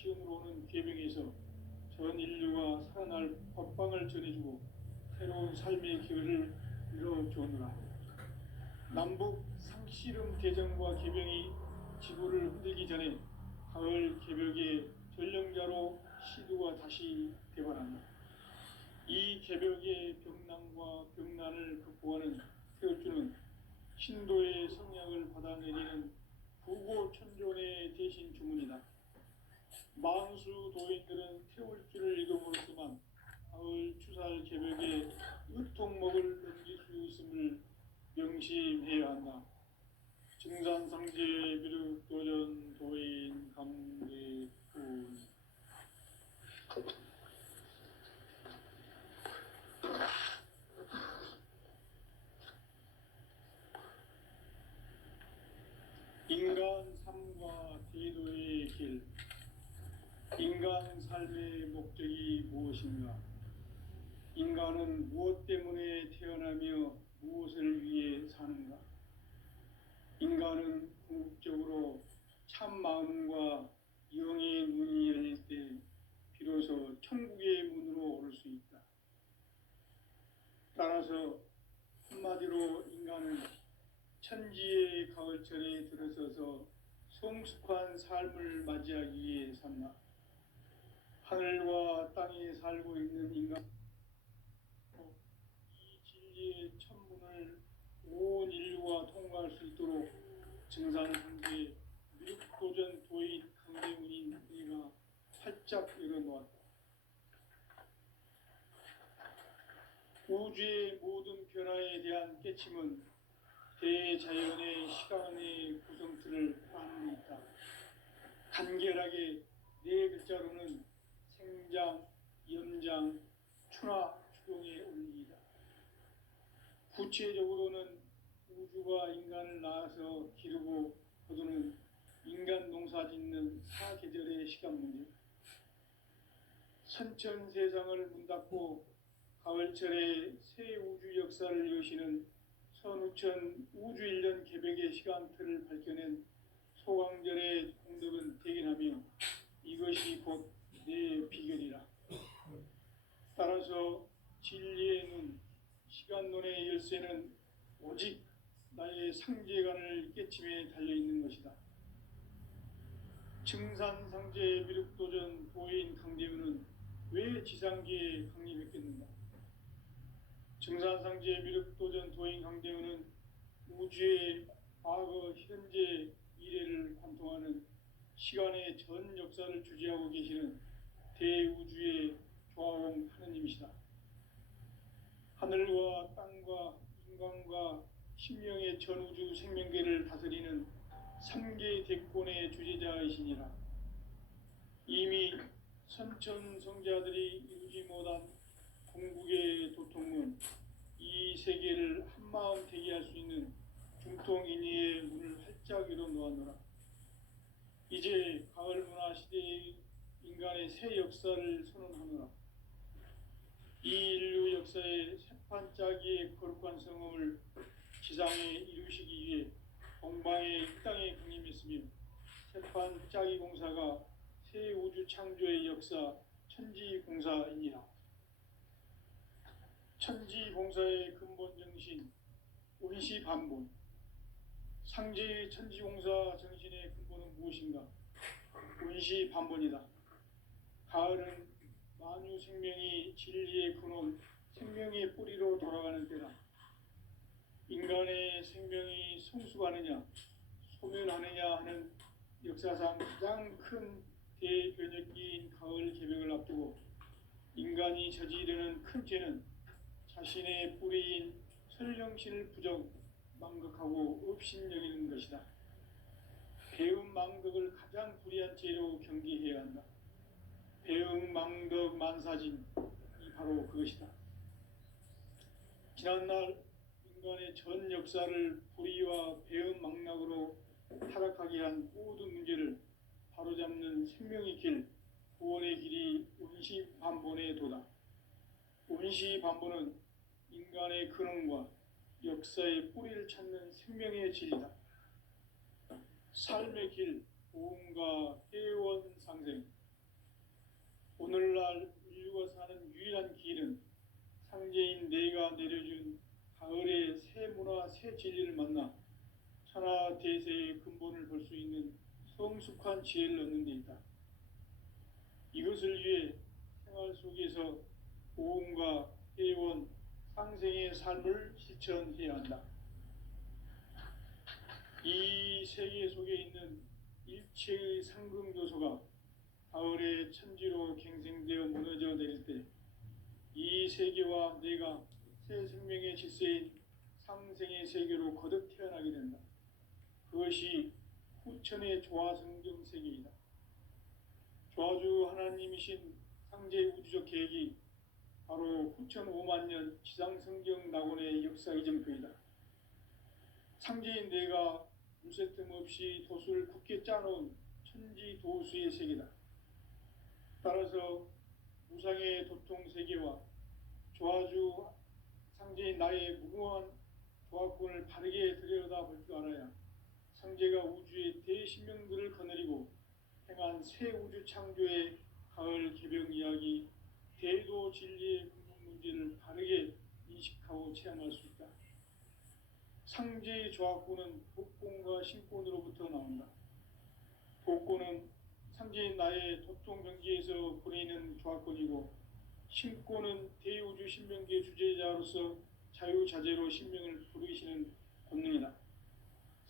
기운으로 오는 계병에서 전 인류가 살아날 법방을 전해주고 새로운 삶의 기회를 열어주느라. 남북 상씨름 대전과 계병이 지구를 흔들기 전에 가을 개벽의 전령자로 시두가 다시 되관한다. 이 개벽의 병난과 병난을 극복하는 태울주는 신도의 성약을 받아내리는 부고천존의 대신 주문이다. 망수 도인들은 태울주를 읽음으로써만 가을 추살 개벽의 유통목을 넘길 수 있음을 명심해야 한다. 증산상제 비륵 도전 도인 감대군. 인간 삶과 대도의 길. 인간 삶의 목적이 무엇인가? 인간은 무엇 때문에 태어나며 무엇을 위해 사는가? 인간은 궁극적으로 참 마음과 영의 문이 열릴 때 비로소 천국의 문으로 오를 수 있다. 따라서 한마디로 인간은 천지의 가을철에 들어서서 성숙한 삶을 맞이하기 위해 산다. 하늘과 땅에 살고 있는 인간, 이 진리의 천문을 온 인류가 통과할 수 있도록 증산상제 미륵도전 도인 강대훈인 그가 활짝 열어놓았다. 우주의 모든 변화에 대한 깨침은 대자연의 시간의 구성틀을 안고 있다. 간결하게 네 글자로는 생장, 염장, 추나 추동의 원리이다. 구체적으로는 우주가 인간을 낳아서 기르고 거두는 인간 농사 짓는 사계절의 시간 문제. 선천 세상을 문 닫고 가을철에 새 우주 역사를 여시는 선우천 우주일년 개벽의 시간틀을 밝혀낸 소강절의 공덕은 대견하며 이것이 곧 내 비결이라. 따라서 진리의 눈, 시간론의 열쇠는 오직 나의 상제관을 깨침에 달려있는 것이다. 증산상제 미륵도전 도인 강대훈은 왜 지상계에 강림했겠는가? 증산상제 미륵도전 도인 강대훈은 우주의 과거, 현재, 미래를 관통하는 시간의 전 역사를 주재하고 계시는 대우주의 조화원 하느님이시다. 하늘과 땅과 인간과 신명의 전우주 생명계를 다스리는 3개 대권의 주재자이시니라. 이미 선천성자들이 이루지 못한 궁극의 도통문, 이 세계를 한마음 되게 할 수 있는 중통인의의 문을 활짝 열어놓았노라. 이제 가을 문화 시대의 인간의 새 역사를 선언하노라. 이 인류 역사의 새판짜기의 거룩한 성음을 지상에 이루시기 위해 동방의 이 땅에 강림했으며 새판짜기 공사가 새 우주 창조의 역사 천지공사이니라. 천지공사의 근본 정신 운시반본. 상제의 천지공사 정신의 근본은 무엇인가? 운시반본이다. 가을은 만유 생명이 진리의 근원, 생명의 뿌리로 돌아가는 때다. 인간의 생명이 성숙하느냐, 소멸하느냐 하는 역사상 가장 큰 대변혁기인 가을 개벽을 앞두고 인간이 저지르는 큰 죄는 자신의 뿌리인 설령신을 부정, 망극하고 업신여기는 것이다. 배음 망덕을 가장 불의한 죄로 경계해야 한다. 배음 망덕 만사진이 바로 그것이다. 지난날 인간의 전 역사를 불의와 배음 망락으로 타락하게 한 모든 문제를 바로잡는 생명의 길, 구원의 길이 운시반본의 도다. 운시반본은 인간의 근원과 역사의 뿌리를 찾는 생명의 진리다. 삶의 길, 보험과 회원상생, 가을의 새 문화, 새 진리를 만나 천하 대세의 근본을 볼 수 있는 성숙한 지혜를 얻는 데 있다. 이것을 위해 생활 속에서 보험과 회원, 상생의 삶을 실천해야 한다. 이 세계 속에 있는 일체의 상금 요소가 가을의 천지로 갱생되어 무너져 내릴 때 이 세계와 내가 새 생명의 질서인 상생의 세계로 거듭 태어나게 된다. 그것이 후천의 조화성경 세계이다. 조화주 하나님이신 상제 우주적 계획이 바로 후천 5만 년 지상성경 낙원의 역사 이정표이다. 상제인 내가 물새 틈 없이 도수를 굳게 짜놓은 천지 도수의 세계다. 따라서 무상의 도통 세계와 조화주 상제인 나의 무궁한 조화권을 바르게 들여다볼 줄 알아야 상제가 우주의 대신명들을 거느리고 행한 새 우주 창조의 가을 개병 이야기, 대도 진리의 근본 문제를 바르게 인식하고 체험할 수 있다. 상제의 조화권은 독권과 신권으로부터 나온다. 독권은 상제인 나의 도통 경지에서 보내는 조화권이고, 신권은 대우주 신명기의 주제자로서 자유자재로 신명을 부르시는 권능이다.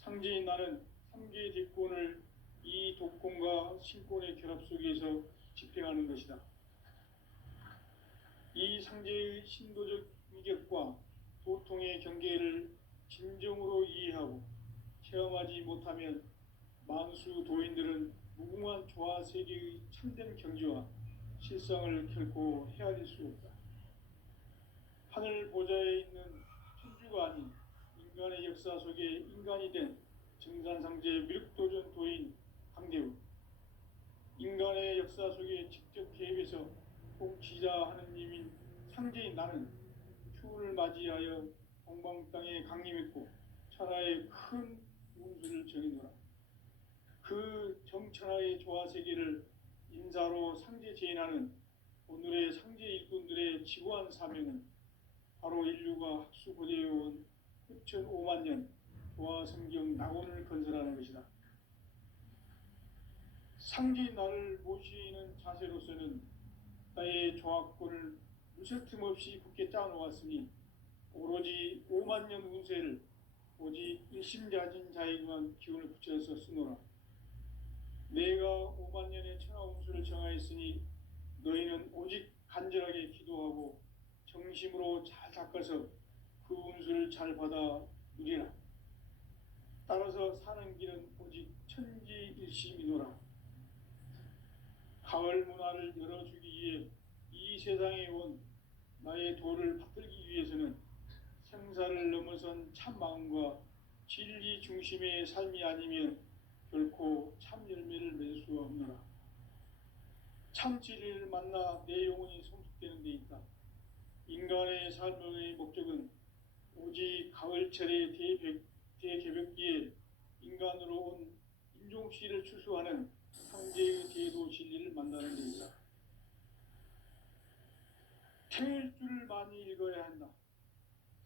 상제인 나는 3개의 대권을 이 독권과 신권의 결합 속에서 집행하는 것이다. 이 상제의 신도적 위격과 도통의 경계를 진정으로 이해하고 체험하지 못하면 만수 도인들은 무궁한 조화 세계의 참된 경지와 실상을 결코 헤아릴 수 없다. 하늘 보좌에 있는 천주가 아닌 인간의 역사 속에 인간이 된 정산상제 미륵도전 도인 강대우, 인간의 역사 속에 직접 개입해서 통치자 하느님인 상제인 나는 추운을 맞이하여 동방 땅에 강림했고 천하의 큰 운수를 정해놓으라. 그 정천하의 조화세계를 인사로 상제 제인하는 오늘의 상제 일꾼들의 지고한 사명은 바로 인류가 학수고대해온 후천 5만 년 조화성경 낙원을 건설하는 것이다. 상제인 나를 모시는 자세로서는 나의 조화권을 무쇠 틈 없이 굳게 짜놓았으니 오로지 5만 년 운세를 오직 일심자진 자에게만 기운을 붙여서 쓰노라. 내가 5만 년의 천하 운수를 정하였으니 너희는 오직 간절하게 기도하고 정심으로 잘 닦아서 그 운수를 잘 받아 누리라. 따라서 사는 길은 오직 천지일심이노라. 가을 문화를 열어주기 위해 이 세상에 온 나의 도를 받들기 위해서는 생사를 넘어선 참 마음과 진리 중심의 삶이 아니면 결코 참 열매를 맺을 수 없노라. 참 진리를 만나 내 영혼이 성숙되는 데 있다. 인간의 삶의 목적은 오직 가을철의 대개벽기에 인간으로 온 인종씨를 추수하는 상제의 대도 진리를 만나는 데 있다. 태일주를 많이 읽어야 한다.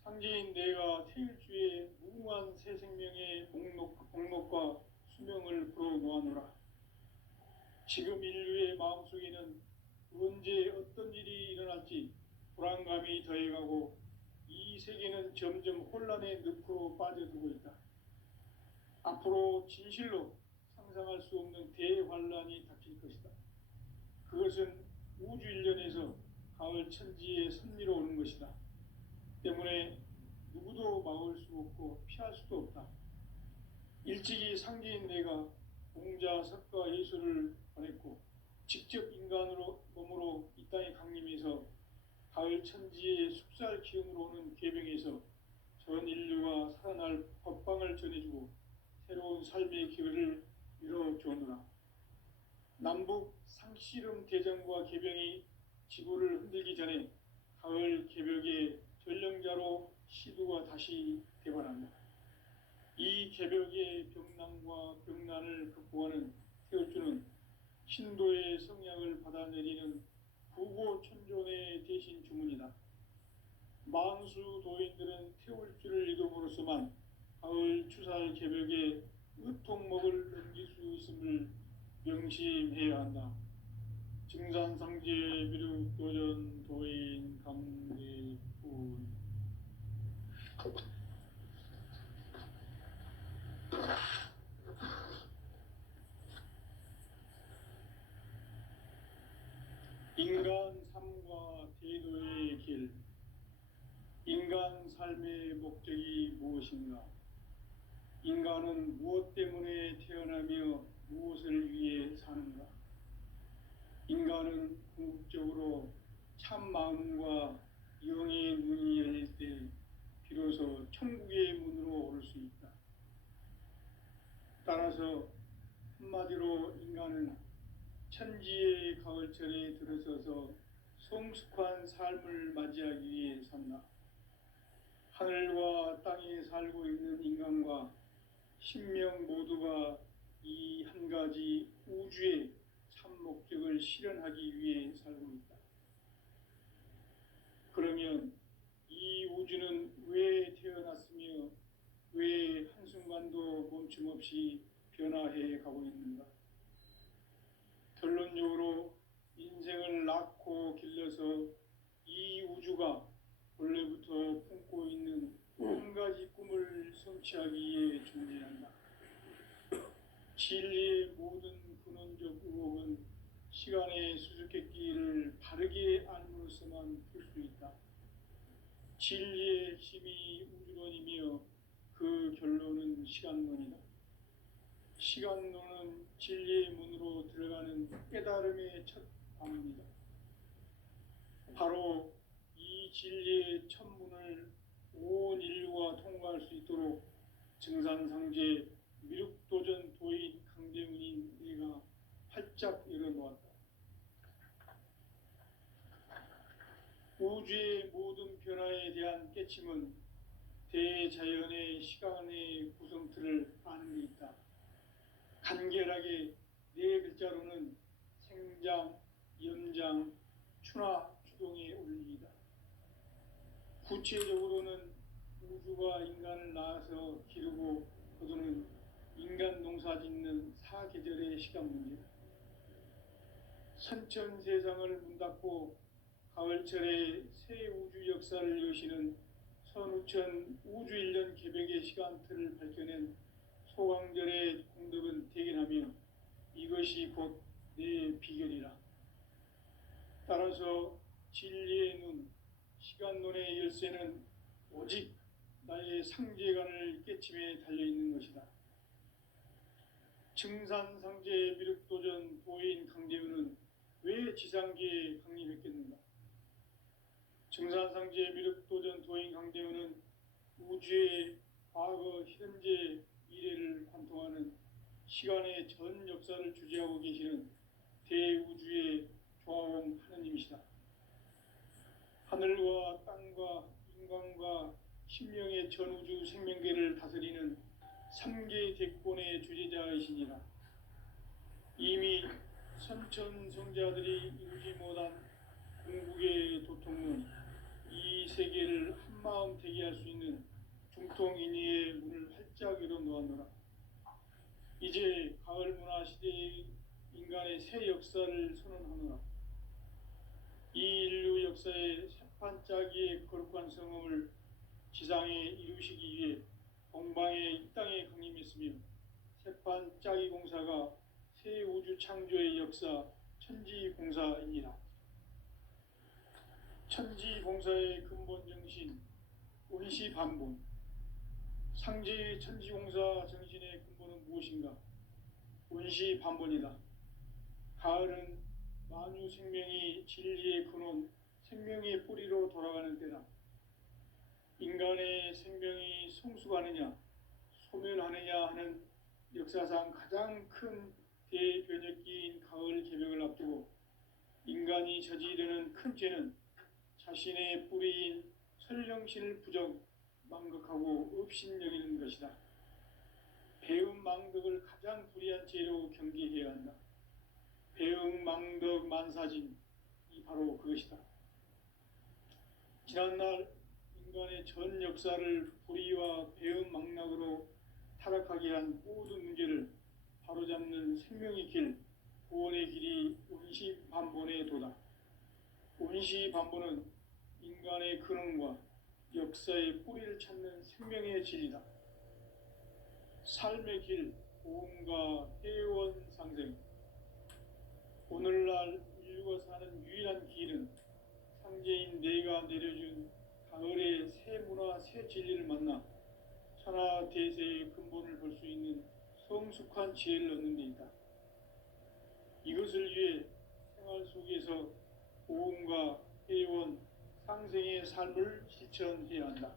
상제인 내가 태일주의 무궁한 새 생명의 목록과 수명을 풀어놓아노라. 지금 인류의 마음속에는 언제 어떤 일이 일어날지 불안감이 더해가고 이 세계는 점점 혼란의 늪으로 빠져들고 있다. 앞으로 진실로 상상할 수 없는 대환란이 닥칠 것이다. 그것은 우주 일련에서 가을 천지의 섭리로 오는 것이다. 때문에 누구도 막을 수 없고 피할 수도 없다. 일찍이 상제인 내가 공자, 석가, 예수를 보냈고 직접 인간으로 몸으로 이 땅에 강림해서 가을 천지의 숙살 기운으로 오는 계병에서 전 인류가 살아날 법방을 전해주고 새로운 삶의 기회를 이뤄주었노라. 남북 상씨름 대전과 계병이 지구를 흔들기 전에 가을 개벽의 전령자로 시두가 다시 대발한다. 이 개벽의 병난과 병난을 극복하는 태울주는 신도의 성향을 받아내리는 구고 천존의 대신 주문이다. 만수 도인들은 태울 줄을 잃어버렸지만 가을 추살 개벽에 으통목을 넘길 수 있음을 명심해야 한다. 증산상제 미륵도전 도인 강대훈. 인간 삶과 대도의 길. 인간 삶의 목적이 무엇인가? 인간은 무엇 때문에 태어나며 무엇을 위해 사는가? 인간은 궁극적으로 참 마음과 영의 눈이 열릴 때 비로소 천국의 문으로 오를 수 있다. 따라서 한마디로 인간은 천지의 가을철에 들어서서 성숙한 삶을 맞이하기 위해 산다. 하늘과 땅에 살고 있는 인간과 신명 모두가 이 한 가지 우주의 참 목적을 실현하기 위해 살고 있다. 그러면 이 우주는 왜 태어났으며 왜 한순간도 멈춤없이 변화해 가고 있는가? 결론적으로 인생을 낳고 길러서 이 우주가 원래부터 품고 있는 한 가지 꿈을 성취하기 위해 존재한다. 진리의 모든 근원적 의혹은 시간의 수수께끼를 바르게 알므로써만 풀 수 있다. 진리의 핵심이 우주론이며 그 결론은 시간론이다. 시간론은 진리의 문으로 들어가는 깨달음의 첫 방문이다. 바로 이 진리의 첫 문을 온 인류가 통과할 수 있도록 증산상제 미륵도전 도인 강대훈인 내가 활짝 열어놓았다. 우주의 모든 변화에 대한 깨침은 대자연의 시간의 구성틀을 아는 데 있다. 간결하게 네 글자로는 생장, 연장, 추나 추동의 원리이다. 구체적으로는 우주가 인간을 낳아서 기르고 거두는 인간 농사 짓는 사계절의 시간 문제다. 선천 세상을 문 닫고 가을철에 새 우주 역사를 여시는 선우천 우주 1년 개벽의 시간틀을 밝혀낸 소강절의 공덕은 대견하며 이것이 곧 내 비결이라. 따라서 진리의 눈, 시간론의 열쇠는 오직 나의 상제관을 깨침에 달려있는 것이다. 증산상제 미륵도전 도인 강대훈은 왜 지상계에 강림했겠는가? 증산상제 미륵도전 도인 강대훈은 우주의 과거, 현재, 미래를 관통하는 시간의 전 역사를 주재하고 계시는 대우주의 조화원 하느님이시다. 하늘과 땅과 인간과 신명의 전우주 생명계를 다스리는 3계 대권의 주재자이시니라. 이미 선천성자들이 이루지 못한 궁극의 도통은 이 세계를 한마음 되게 할 수 있는 중통인의의 문을 활짝 열어놓았노라. 이제 가을 문화 시대의 인간의 새 역사를 선언하노라. 이 인류 역사의 새판짜기의 거룩한 성음을 지상에 이루시기 위해 동방에 이 땅에 강림했으며 새판짜기 공사가 새 우주 창조의 역사 천지공사입니다. 천지공사의 근본 정신 원시반본. 상제의 천지공사 정신의 근본은 무엇인가? 원시반본이다. 가을은 만유 생명이 진리의 근원, 생명의 뿌리로 돌아가는 때다. 인간의 생명이 성숙하느냐, 소멸하느냐 하는 역사상 가장 큰 대변혁기인 가을 개벽을 앞두고 인간이 저지르는 큰 죄는 자신의 뿌리인 설령신을 부정, 망극하고 업신여기는 것이다. 배움 망덕을 가장 불의한 죄로 경계해야 한다. 배움 망덕 만사진, 이 바로 그것이다. 지난날 인간의 전 역사를 불의와 배은 망락으로 타락하게 한 모든 문제를 바로잡는 생명의 길, 구원의 길이 운시반본에 도다. 운시반본은 인간의 근원과 역사의 뿌리를 찾는 생명의 진리다. 삶의 길, 보험과 회원 상생. 오늘날 인류가 사는 유일한 길은 상제인 내가 내려준 가을의 새 문화, 새 진리를 만나 천하 대세의 근본을 볼 수 있는 성숙한 지혜를 얻는 데 있다. 이것을 위해 생활 속에서 보험과 회원, 상생의 삶을 실천해야 한다.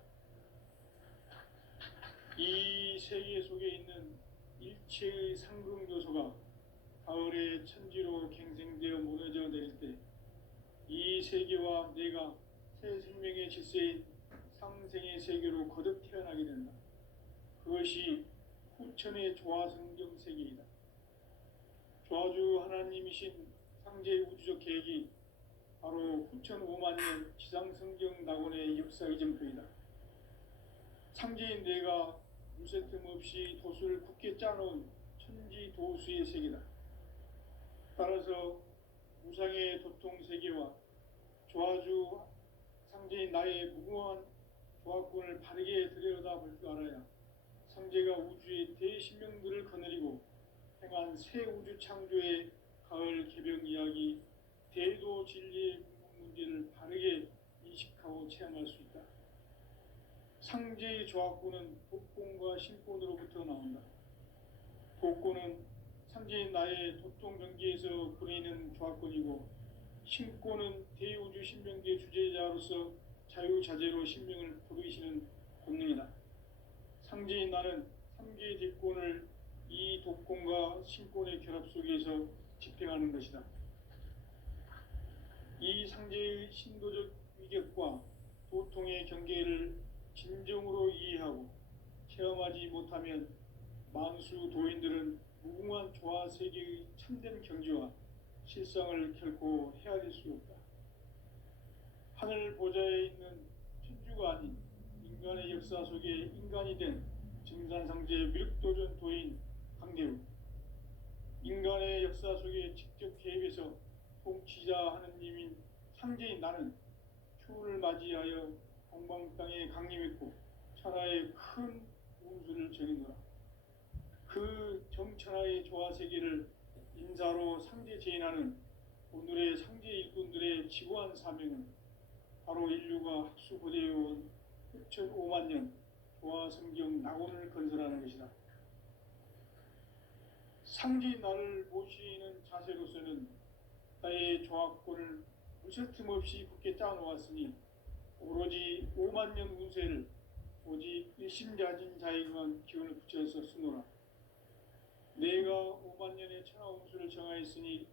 이 세계 속에 있는 일체의 상극 요소가 가을의 천지로 갱생되어 무너져 내릴 때 이 세계와 내가 새 생명의 질서인 상생의 세계로 거듭 태어나게 된다. 그것이 후천의 조화성경 세계이다. 조화주 하나님이신 상제의 우주적 계획이 바로 후천 5만년 지상성경 낙원의 역사 이정표이다. 상제인 내가 무쇠틈 없이 도수를 굳게 짜놓은 천지 도수의 세계다. 따라서 무상의 도통 세계와 조화주 상제인 나의 무궁한 조화권을 바르게 들여다볼 줄 알아야 상제가 우주의 대신명들을 거느리고 행한 새 우주 창조의 가을 개병 이야기, 대도 진리의 문제를 바르게 인식하고 체험할 수 있다. 상제의 조화권은 복권과 신권으로부터 나온다. 복권은 상제인 나의 도통 경계에서 부리는 조화권이고, 신권은 대우주 신명계 주제자로서 자유자재로 신명을 부르시는 본능이다. 상제인 나는 3개의 뒷권을 이 독권과 신권의 결합 속에서 집행하는 것이다. 이 상제의 신도적 위격과 도통의 경계를 진정으로 이해하고 체험하지 못하면 만수 도인들은 무궁한 조화 세계의 참된 경지와 실상을 결코 헤아릴 수 없다. 하늘 보좌에 있는 천주가 아닌 인간의 역사 속에 인간이 된 증산상제 미륵도전 도인 강대우, 인간의 역사 속에 직접 개입해서 통치자 하느님인 상제인 나는 추운을 맞이하여 동방 땅에 강림했고 천하의 큰 운수를 전했노라. 그 정천하의 조화 세계를 인사로 상제 제인하는 오늘의 상제 일꾼들의 지구한 사명은 바로 인류가 학수고대해온 후천 5만년 조화 성경 낙원을 건설하는 것이다. 상제인 나를 모시는 자세로서는 나의 조화권을 무쇠틈 없이 굳게 짜놓았으니 오로지 5만년 운세를 오직 일심자진 자에게만 기운을 붙여서 쓰노라. 내가 5만년의 천하 운수를 정하였으니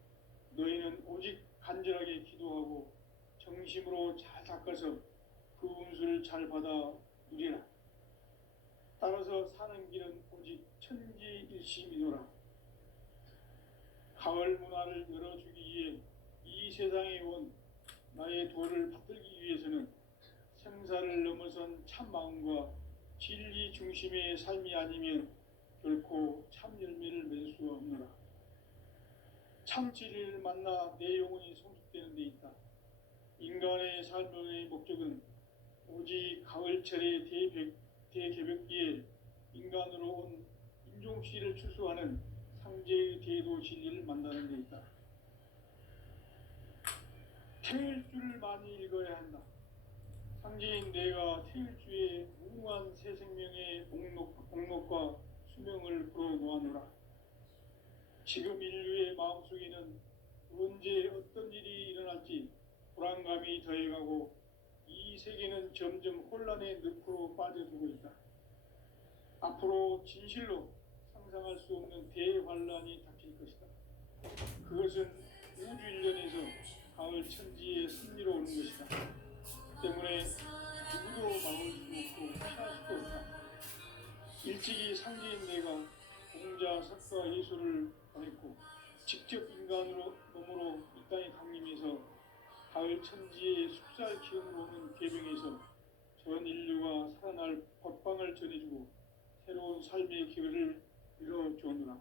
너희는 오직 간절하게 기도하고 정심으로 잘 닦아서 그 운수를 잘 받아 누리라. 따라서 사는 길은 오직 천지일심이노라. 가을 문화를 열어주기 위해 이 세상에 온 나의 도를 받들기 위해서는 생사를 넘어선 참 마음과 진리 중심의 삶이 아니면 결코 참 열매를 맺을 수 없노라. 참 진리를 만나 내 영혼이 성숙되는 데 있다. 인간의 삶의 목적은 오직 가을철의 대개벽기에 인간으로 온 인종씨를 추수하는 상제의 대도 진리를 만나는 데 있다. 태일주를 많이 읽어야 한다. 상제인 내가 태일주의 무궁한 새 생명의 목록과 수명을 불어놓아노라. 지금 인류의 마음속에는 언제 어떤 일이 일어날지 불안감이 더해가고 이 세계는 점점 혼란의 늪으로 빠져들고 있다. 앞으로 진실로 상상할 수 없는 대환란이 닥칠 것이다. 그것은 우주 일련에서 가을 천지의 승리로 오는 것이다. 때문에 누구도 막을 수 없고 피할 수도 없다. 일찍이 상제인 내가 공자, 석가, 예수를 보냈고 직접 인간으로 몸으로 이 땅에 강림해서 가을 천지의 숲살 기운으로 오는 계명에서 전 인류가 살아날 법방을 전해주고 새로운 삶의 기회를 열어주었노라.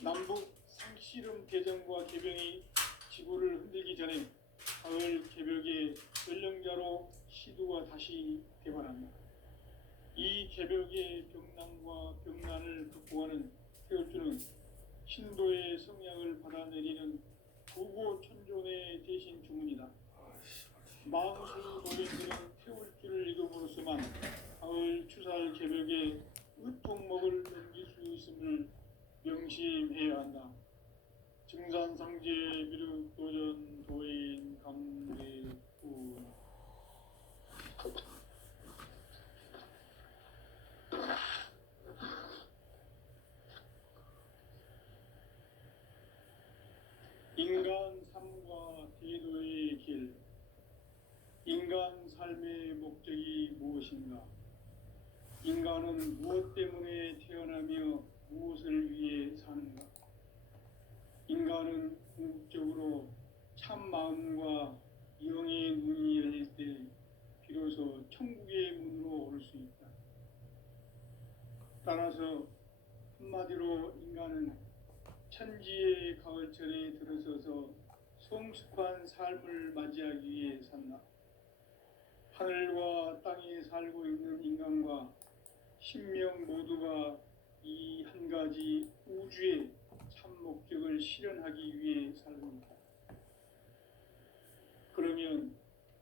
남북 상씨름 대전과 개병이 지구를 흔들기 전에 가을 개벽의 전령자로 시두가 다시 개발한다. 이 개벽의 병난과 병난을 극복하는 태울주는 신도의 성향을 받아내리는 부고 천존의 대신 주문이다. 망수 노인들은 태울주를 이름으로서만 가을 추살 개벽의 의통목을 넘길 수 있음을 명심해야 한다. 증산상제 비륵 도전 도인 감대구. 인간 삶과 대도의 길. 인간 삶의 목적이 무엇인가? 인간은 무엇 때문에 태어나며 무엇을 위해 사는가? 인간은 궁극적으로 참 마음과 영의 눈이 열릴 때 비로소 천국의 문으로 오를 수 있다. 따라서 한마디로 인간은 천지의 가을철에 들어서서 성숙한 삶을 맞이하기 위해 산다. 하늘과 땅에 살고 있는 인간과 신명 모두가 이 한 가지 우주의 참 목적을 실현하기 위해 삽니다. 그러면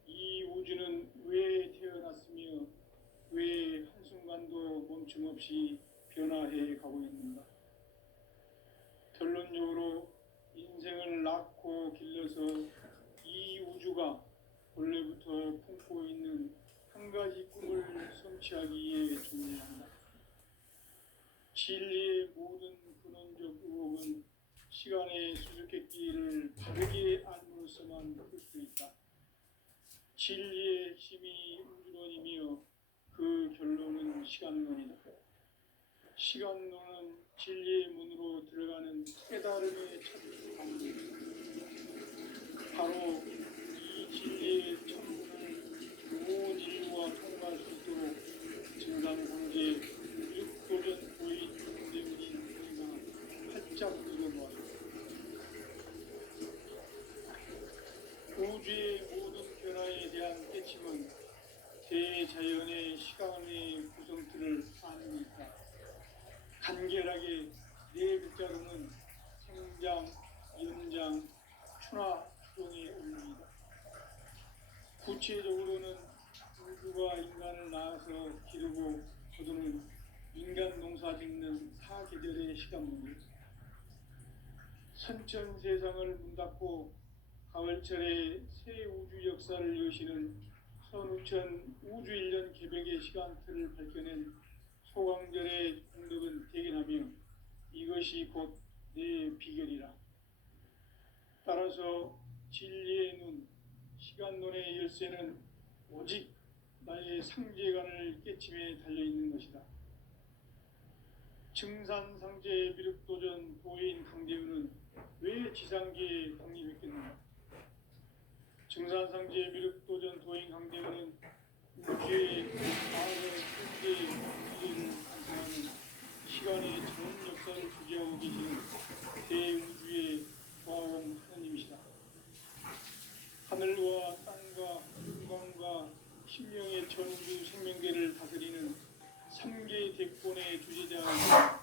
이 우주는 왜 태어났으며 왜 한순간도 멈춤 없이 변화해 가고 있는가? 결론적으로 인생을 낳고 길러서 이 우주가 원래부터 품고 있는 한 가지 꿈을 성취하기 위해 존재한다. 진리의 모든 근원적 의혹은 시간의 수수께끼를 바르게 알므로써만 풀 수 있다. 진리의 핵심이 우주론이며 그 결론은 시간론이다. 시간론은 진리의 문으로 들어가는 깨달음의 첫 방법이다. 바로 이 진리의 천문을 온 인류가 통과할 수 있도록 증산상제 육도전 고인 대문인 우리가 활짝 열어놓았다. 우주의 모든 변화에 대한 깨침은 대자연의 시간의 구성틀을 아닙니까? 간결하게 네 글자로는 생장, 연장, 추나 추동의 원리이다. 구체적으로는 우주가 인간을 낳아서 기르고 거두는 인간 농사 짓는 사계절의 시간문이다. 선천 세상을 문 닫고 가을철에 새 우주 역사를 여시는 선우천 우주 1년 개벽의 시간틀을 밝혀낸 소강절의 공덕은 대견하며 이것이 곧 내 비결이라. 따라서 진리의 눈, 시간론의 열쇠는 오직 나의 상제관을 깨침에 달려있는 것이다. 증산상제 비륵도전 도인 강대우는 왜 지상계에 독립했겠는가? 증산상제 비륵도전 도인 강대우는 우주의 과거, 현재, 미래를 관통하는 시간의 전 역사를 주재하고 계시는 대우주의 과원 하나님이시다. 하늘과 땅과 인간과 신명의 전우주 생명계를 다스리는 3개 대권의 주제자이시다.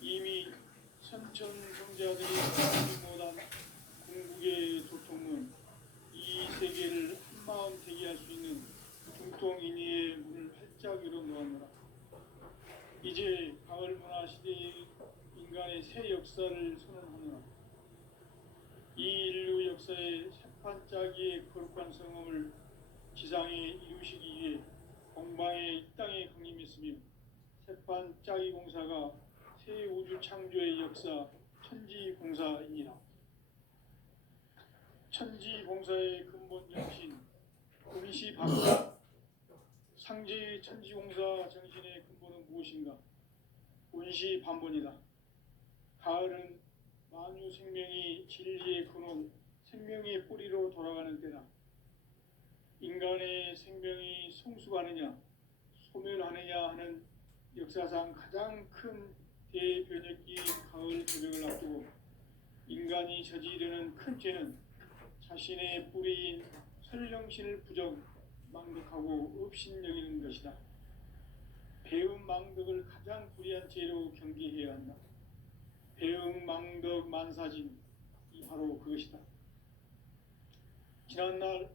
이미 선천성자들이 알지 못한 궁극의 도통은 이 세계를 한마음 되게 할 수 있는 중통인의의 문을 활짝 열어놓았노라. 이제 가을 문화 시대의 인간의 새 역사를 선언하노라. 이 인류 역사의 새판짜기의 거룩한 성험을 지상에 이루시기 위해 공방에 이 땅에 강림했으며 새판짜기 공사가 새 우주 창조의 역사 천지공사이니라. 천지공사의 근본 정신 운시반복. 상제의 천지공사 정신의 근본은 무엇인가? 운시반본이다. 가을은 만유 생명이 진리의 근원, 생명의 뿌리로 돌아가는 때다. 인간의 생명이 성숙하느냐 소멸하느냐 하는 역사상 가장 큰 대변혁기인 가을 개벽을 앞두고 인간이 저지르는 큰 죄는 자신의 뿌리인 설령신을 부정 망덕하고 업신여기는 것이다. 배음 망덕을 가장 불의한 죄로 경계해야 한다. 배음 망덕 만사진이 바로 그것이다. 지난날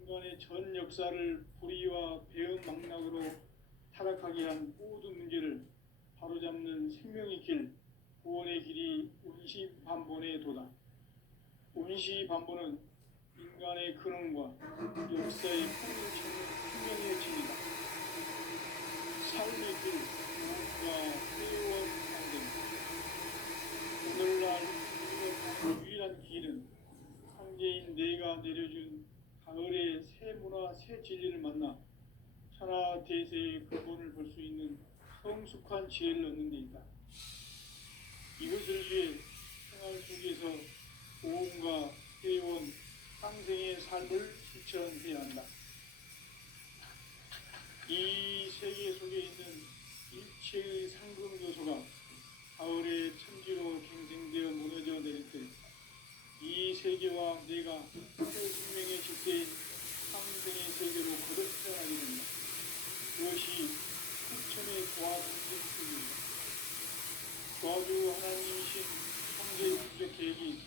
인간의 전 역사를 불의와 배음 망락으로 타락하게 한 모든 문제를 바로잡는 생명의 길, 구원의 길이 운시반본에 도다. 운시반본은 인간의 근원과 역사의 뿌리를 찾는 생명의 진리다. 삶의 길, 무엇과 회원 안됩니다. 오늘날 인력하는 유일한 길은 황제인 내가 내려준 가을의 새 문화, 새 진리를 만나 천하 대세의 근본을 볼 수 있는 성숙한 지혜를 얻는 데 있다. 이것을 위해 생활 속에서 보험과 회원, 상생의 삶을 실천해야 한다. 이 세계 속에 있는 일체의 상금 요소가 가을의 천지로 갱생되어 무너져 내릴 때 이 세계와 내가 새 생명의 실제인 상생의 세계로 거듭 태어나게 된다. 그것이 후천의 조화문제입니다. 조화주 하나님이신 창조의 우주적 계획이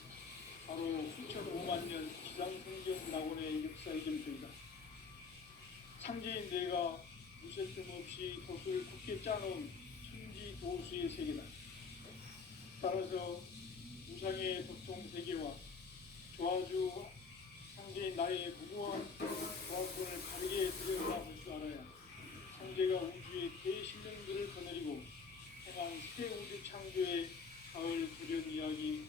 바로 후천 5만 년 지상풍전 낙원의 역사의 점토이다. 창조인 내가 무쇠 틈 없이 돛을 굳게 짜놓은 천지 도수의 세계다. 따라서 우상의 도통 세계와 조화주 창조인 나의 무모한 조화권을 가르게 들여다볼 줄 알아야 창조가 우주의 대신령들을 거느리고 행한 새 우주 창조의 가을 불변 이야기,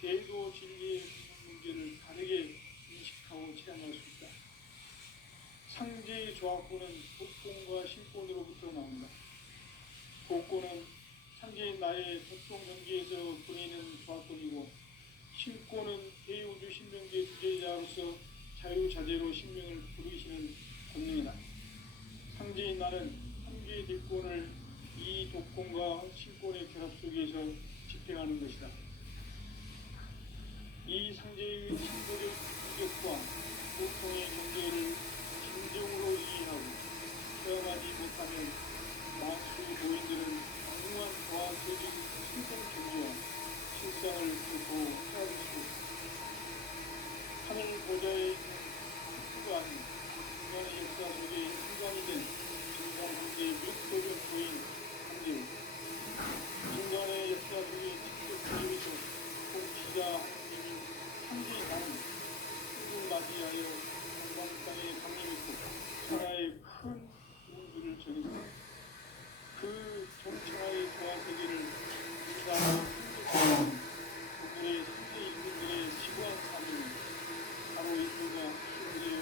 대도 진리의 문제를 다르게 인식하고 체험할 수 있다. 상제의 조화권은 독권과 신권으로부터 나온다. 독권은 상제인 나의 도통 경계에서 보이는 조화권이고, 신권은 대우주 신명계 주제자로서 자유자재로 신명을 부르시는 권능이다. 상제인 나는 한계의 뒷권을 이 독권과 신권의 결합 속에서 집행하는 것이다. 이 상제의 신도적 공격과 고통의 경계를 진정으로 이해하고 체험하지 못하면 만수 도인들은 무궁한 과학적인 신성 경계와 실상을 결코 헤아릴 수 없다. 하늘 보좌에 있는 한수가 아닌 인간의 역사 속에 인간이 된 진상국제의 몇 보인 상제우, 인간의 역사 속에 직접 그리면서 공치자 하나님인 상제의 나는 승을 맞이하여 건강 땅에 강림 있고 천하의 큰 운수를 정했다. 그 정천하의 조화 세계를 인간의 승리하는 그들의 상제 인물들의 지구한 삶을 바로 이들과 힘들여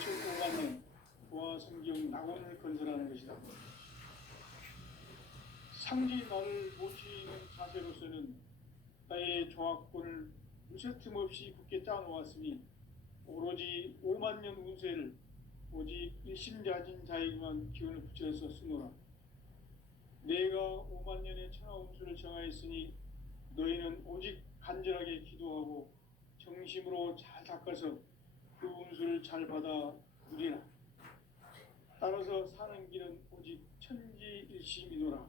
6,5만 년 조화 성경 낙원을 건설하는 것이다. 상지 나를 모시는 자세로서는 나의 조화권을 무쇠틈 없이 굳게 짜놓았으니 오로지 5만 년 운세를 오직 일심자진 자에게만 기운을 붙여서 쓰노라. 내가 5만 년의 천하 운수를 정하였으니 너희는 오직 간절하게 기도하고 정심으로 잘 닦아서 그 운수를 잘 받아 누리라. 따라서 사는 길은 오직 천지일심이노라.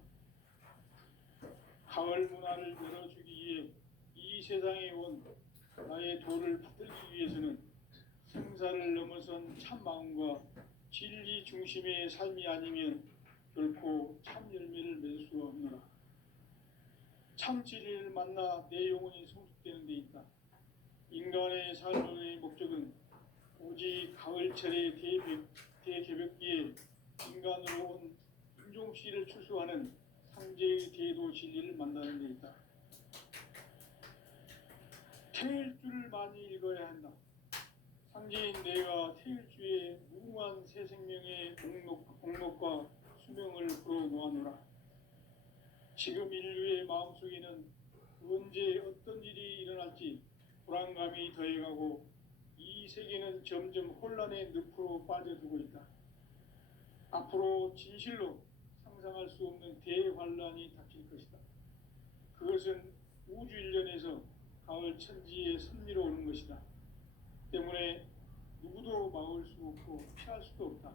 가을 문화를 열어주기 위해 이 세상에 온 나의 도를 받들기 위해서는 생사를 넘어선 참 마음과 진리 중심의 삶이 아니면 결코 참 열매를 맺을 수가 없노라. 참 진리를 만나 내 영혼이 성숙되는 데 있다. 인간의 삶의 목적은 오직 가을철의 대개벽기에 인간으로 온 인종씨를 출소하는 상제의 대도 진리를 만나는 데 있다. 태일주를 많이 읽어야 한다. 상제인 내가 태일주의 무궁한 새 생명의 목록과 수명을 풀어놓아노라. 지금 인류의 마음속에는 언제 어떤 일이 일어날지 불안감이 더해가고 이 세계는 점점 혼란의 늪으로 빠져들고 있다. 앞으로 진실로 상상할 수 없는 대환란이 닥칠 것이다. 그것은 우주 일련에서 가을 천지의 섭리로 오는 것이다. 때문에 누구도 막을 수 없고 피할 수도 없다.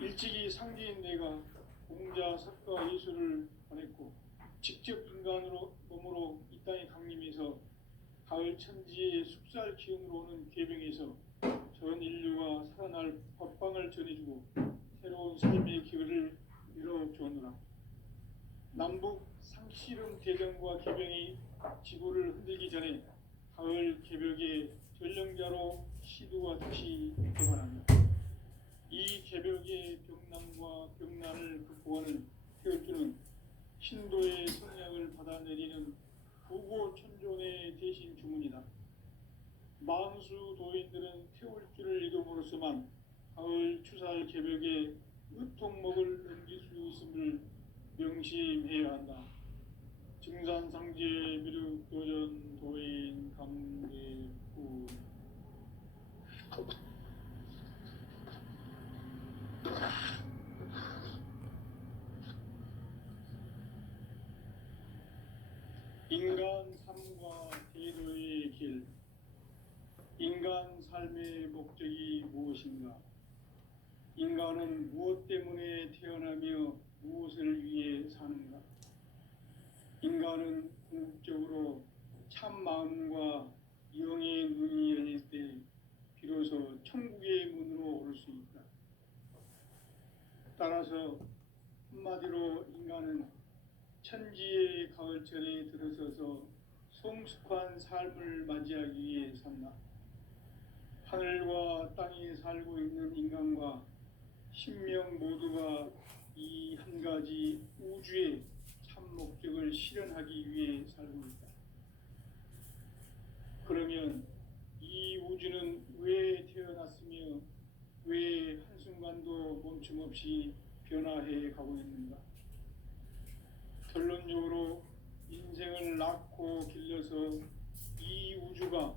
일찍이 상제인 내가 공자, 석가, 예수를 보냈고 직접 인간으로 몸으로 이 땅에 강림해서 가을 천지의 숲살 기운으로 오는 계병에서 전 인류가 살아날 법방을 전해주고 새로운 삶의 기회를 열어주었노라. 남북 상씨름 대전과 계병이 지구를 흔들기 전에 가을 개벽의 전령자로 시두가 다시 개발한다. 이 개벽의 병남과 병난을 극복하는 태울주는 신도의 성약을 받아내리는 부고천존의 대신 주문이다. 만수 도인들은 태울주를 이름으로서만 가을 추살 개벽의 으통목을 넘길 수 있음을 명심해야 한다. 증산상제 미륵도전 도인 강대구 인간 삶과 대도의 길. 인간 삶의 목적이 무엇인가? 인간은 무엇 때문에 태어나며 무엇을 위해 사는가? 인간은 궁극적으로 참 마음과 영의 눈이 열릴 때 비로소 천국의 문으로 올 수 있다. 따라서 한마디로 인간은 천지의 가을철에 들어서서 성숙한 삶을 맞이하기 위해 산다. 하늘과 땅에 살고 있는 인간과 신명 모두가 이 한 가지 우주의 참 목적을 실현하기 위해 살고 있다. 그러면 이 우주는 왜 태어났으며 왜 한순간도 멈춤 없이 변화해 가고 있는가? 결론적으로 인생을 낳고 길러서 이 우주가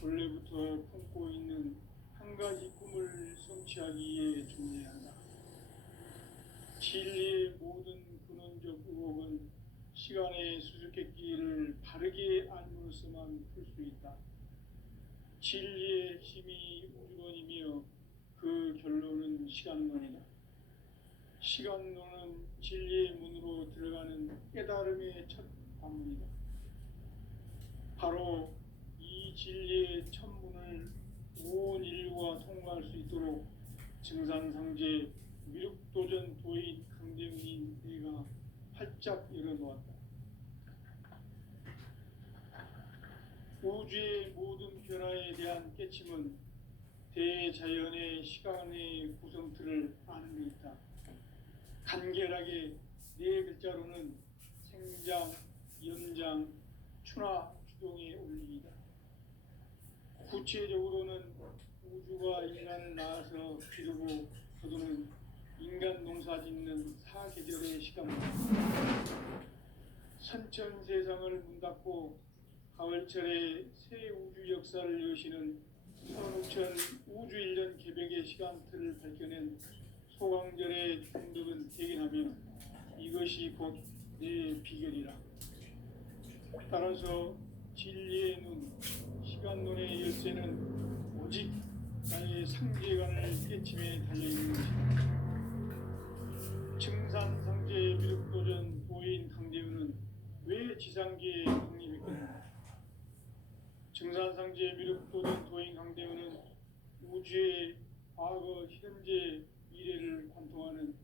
본래부터 품고 있는 한 가지 꿈을 성취하기 위해 존재한다. 진리의 모든 근원적 의혹은 시간의 수수께끼를 바르게 알므로서만 풀 수 있다. 진리의 핵심이 우주론이며 그 결론은 시간론이다. 시간론은 진리의 문으로 들어가는 깨달음의 첫 관문이다. 바로 이 진리의 첫 문을 온 인류가 통과할 수 있도록 증산상제 미륵도전 도인 강대훈인 내가 활짝 열어놓았다. 우주의 모든 변화에 대한 깨침은 대자연의 시간의 구성틀을 아는 데 있다. 간결하게 네 글자로는 생장, 연장, 추나 추동의 원리이다. 구체적으로는 우주가 인간을 낳아서 기르고 거두는 인간 농사 짓는 사계절의 시간입니다. 선천세상을 문 닫고 가을철에 새 우주 역사를 여시는 선우천 우주일년 개벽의 시간틀을 밝혀낸 소강절의 중독은 대견하며 이것이 곧 내 비결이라. 따라서 진리의 눈, 시간론의 열쇠는 오직 나의 상계관을 깨침에 달려있는 것이다. 증산상제 미륵도전 도인 강대훈은 왜 지상계에 강림했겠는가? 증산상제 미륵도전 도인 강대훈은 우주의 과거, 현재, 미래를 관통하는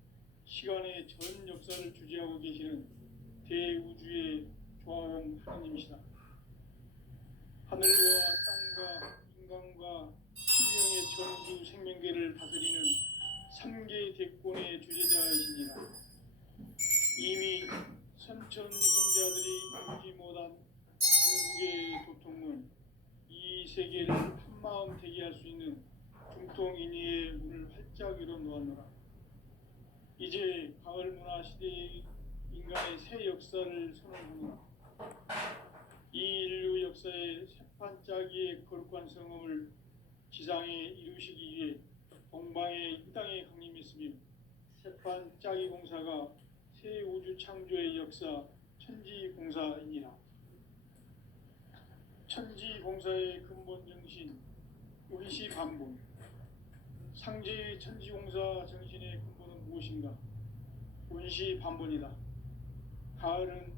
시간의 전 역사를 주재하고 계시는 대우주의 조화원 하나님이시다. 하늘과 땅과 인간과 신령의 전우주 생명계를 다스리는 3개 대권의 주재자이시니라. 이미 선천성자들이 알지 못한 중국의 도통문, 이 세계를 한마음 되게 할 수 있는 중통인의의 문을 활짝 열어놓았노라. 이제 가을 문화 시대의 인간의 새 역사를 선언하노라. 이 인류 역사의 새판짜기의 거룩한 성음을 지상에 이루시기 위해 동방의 이 땅에 강림했으며 새판 짜기 공사가 새 우주 창조의 역사 천지공사이니라. 천지공사의 근본 정신 의시반본. 상제의 천지공사 정신의 근본은 무엇인가? 의시반본이다. 가을은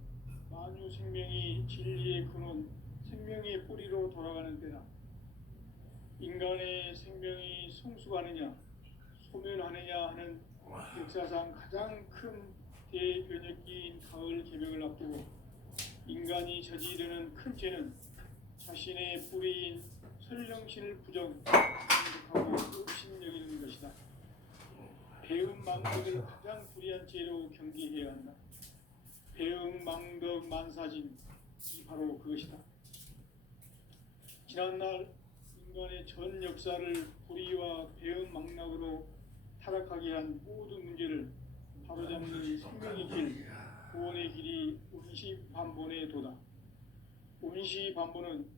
만유 생명이 진리의 근원, 생명의 뿌리로 돌아가는 때다. 인간의 생명이 성숙하느냐, 소멸하느냐 하는 역사상 가장 큰 대변혁기인 가을 개벽을 앞두고 인간이 저지르는 큰 죄는 자신의 뿌리인 설령신을 부정하고 의심여기는 것이다. 배은망덕을 가장 불의한 죄로 경계해야 한다. 배은망덕 만사진이 바로 그것이다. 지난날 인간의 전 역사를 불의와 배은망락으로 타락하게 한 모든 문제를 바로잡는 생명의 길, 구원의 길이 운시반본의 도다. 운시반본은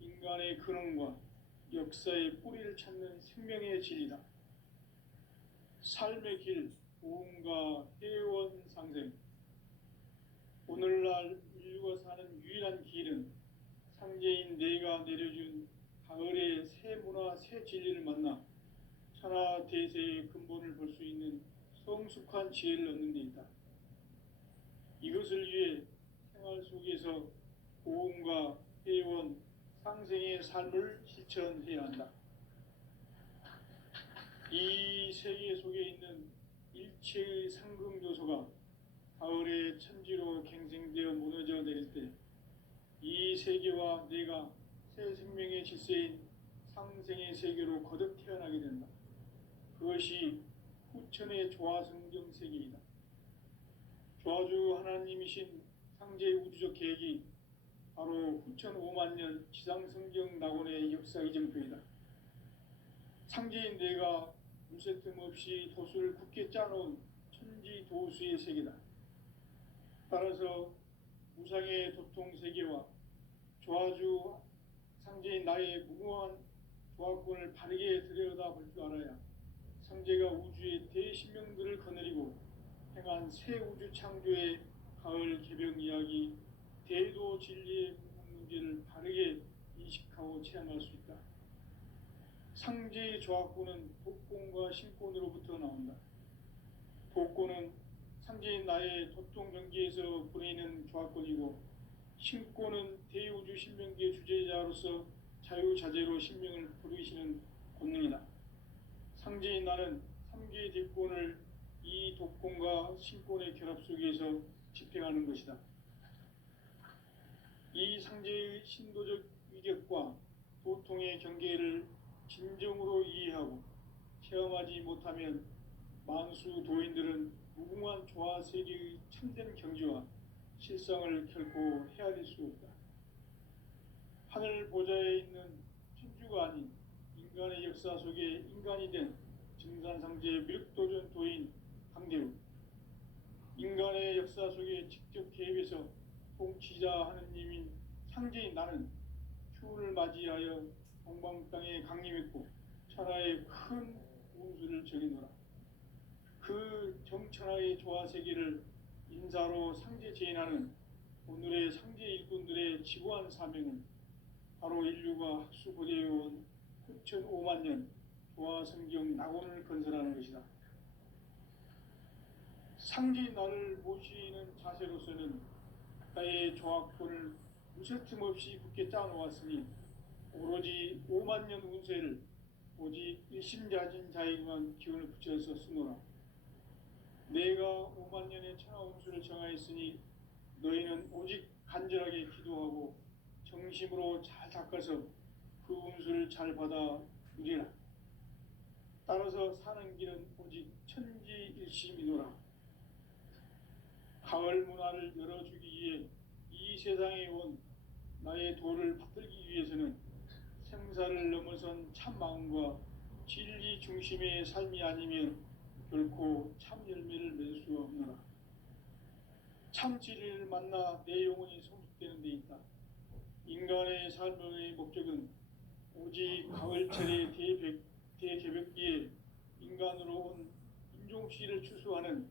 인간의 근원과 역사의 뿌리를 찾는 생명의 진리다. 삶의 길, 보험과 회원 상생. 오늘날 인류가 사는 유일한 길은 상제인 내가 내려준 가을의 새 문화, 새 진리를 만나 천하 대세의 근본을 볼 수 있는 성숙한 지혜를 얻는 데 있다. 이것을 위해 생활 속에서 보험과 회원, 상생의 삶을 실천해야 한다. 이 세계 속에 있는 일체의 상금 요소가 가을의 천지로 갱생되어 무너져 내릴 때 이 세계와 내가 새 생명의 질서인 상생의 세계로 거듭 태어나게 된다. 그것이 후천의 조화성경 세계이다. 조화주 하나님이신 상제 우주적 계획이 바로 후천 5만 년 지상성경 낙원의 역사 이정표이다. 상제인 내가 무쇠틈 없이 도수를 굳게 짜놓은 천지 도수의 세계다. 따라서 무상의 도통 세계와 조화주 상제인 나의 무궁한 조화권을 바르게 들여다볼 줄 알아야 상제가 우주의 대신명들을 거느리고 행한 새 우주 창조의 가을 개벽 이야기, 대도 진리의 문제를 바르게 인식하고 체험할 수 있다. 상제의 조화권은 독권과 신권으로부터 나온다. 독권은 상제인 나의 도통 경계에서 보내는 조화권이고, 신권은 대우주 신명기의 주제자로서 자유자재로 신명을 부르시는 권능이다. 상제인 나는 3개의 대권을 이 독권과 신권의 결합 속에서 집행하는 것이다. 이 상제의 신도적 위격과 도통의 경계를 진정으로 이해하고 체험하지 못하면 만수 도인들은 무궁한 조화 세계의 참된 경지와 실상을 결코 헤아릴 수 없다. 하늘 보좌에 있는 천주가 아닌 인간의 역사 속에 인간이 된 증산상제 밀도전 도인 강대우, 인간의 역사 속에 직접 개입해서 통치자 하느님인 상제인 나는 추운을 맞이하여 동방 땅에 강림했고 천하의 큰 운수를 정해노라. 그 정천하의 조화 세계를 인사로 상제 제인하는 오늘의 상제 일꾼들의 지구한 사명은 바로 인류가 학수고대해온 후천 5만 년 조화 성경 낙원을 건설하는 것이다. 상제인 나를 모시는 자세로서는 나의 조화권을 무쇠틈 없이 굳게 짜놓았으니 오로지 5만 년 운세를 오직 일심자진 자에게만 기운을 붙여서 쓰노라. 내가 5만 년의 천하 운수를 정하였으니 너희는 오직 간절하게 기도하고 정심으로 잘 닦아서 그 운수를 잘 받아 누리라. 따라서 사는 길은 오직 천지일심이노라. 가을 문화를 열어주기 위해 이 세상에 온 나의 도를 받들기 위해서는 생사를 넘어선 참 마음과 진리 중심의 삶이 아니면 결코 참 열매를 맺을 수 없노라. 참 진리를 만나 내 영혼이 성숙되는 데 있다. 인간의 삶의 목적은 오직 가을철의 대개벽기에 인간으로 온 임종씨를 추수하는